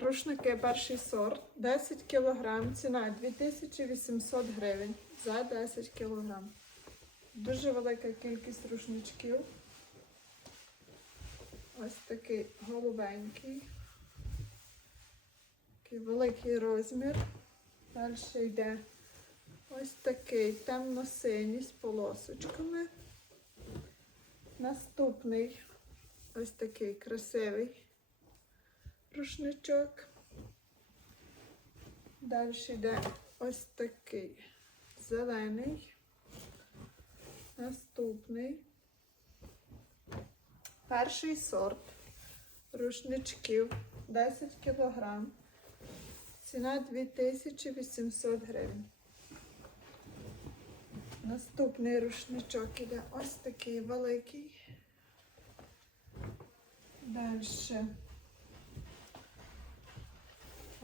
Рушники перший сорт, 10 кг, ціна 2800 гривень за 10 кг. Дуже велика кількість рушничків. Ось такий голубенький. Такий великий розмір. Далі йде ось такий темно-синій з полосочками. Наступний ось такий красивий рушничок. Далі йде ось такий зелений. Наступний. Перший сорт рушничків 10 кг. Ціна 2800 гривень. Наступний рушничок іде ось такий великий. Далі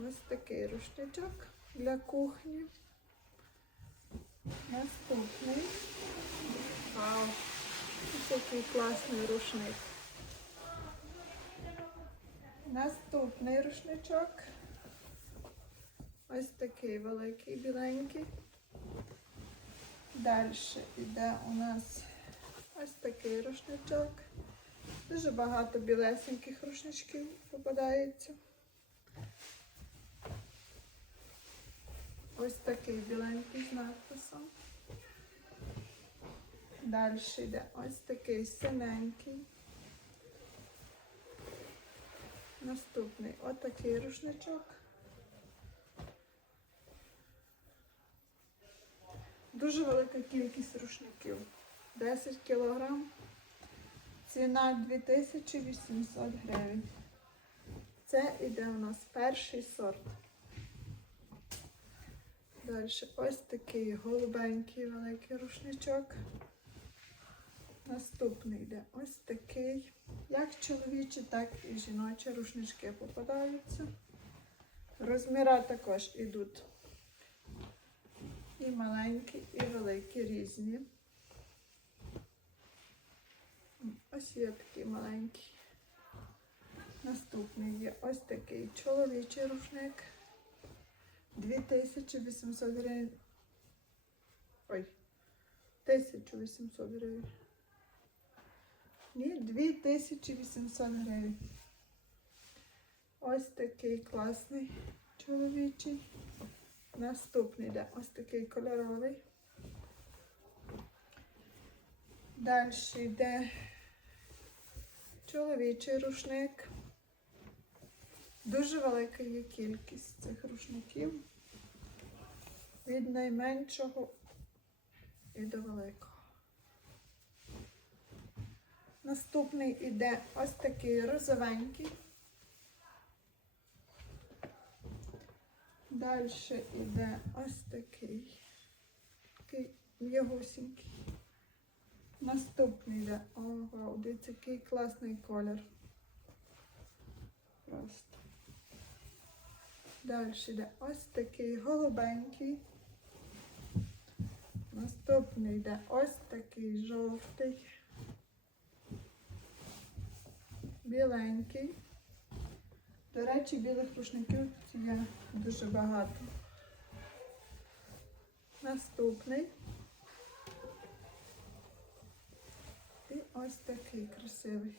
ось такий рушничок для кухні. Наступний. Вау! Ось який класний рушник. Наступний рушничок. Ось такий великий біленький. Далі йде у нас ось такий рушничок. Дуже багато білесеньких рушничків попадається. Ось такий біленький з надписом. Далі йде ось такий синенький. Наступний отакий рушничок. Дуже велика кількість рушників. 10 кілограм. Ціна 2800 гривень. Це іде у нас перший сорт. Далі ось такий голубенький великий рушничок. Наступний йде ось такий. Як чоловічі, так і жіночі рушнички попадаються. Розміри також ідуть і маленькі, і великі різні. Ось є такий маленький. Наступний є ось такий чоловічий рушник. 2800 гривень. Ой, 1800 гривень. Ні, 2800 гривень. Ось такий класний чоловічий. Наступний йде ось такий кольоровий. Далі йде чоловічий рушник. Дуже велика є кількість цих рушників. Від найменшого і до великого. Наступний іде ось такий розовенький. Далі йде ось такий, такий м'ягусінький. Наступний йде, о, вау, дивіться, який класний колір. Просто. Далі йде ось такий голубенький. Наступний йде ось такий жовтий. Біленький. До речі, білих рушників є дуже багато. Наступний. І ось такий красивий.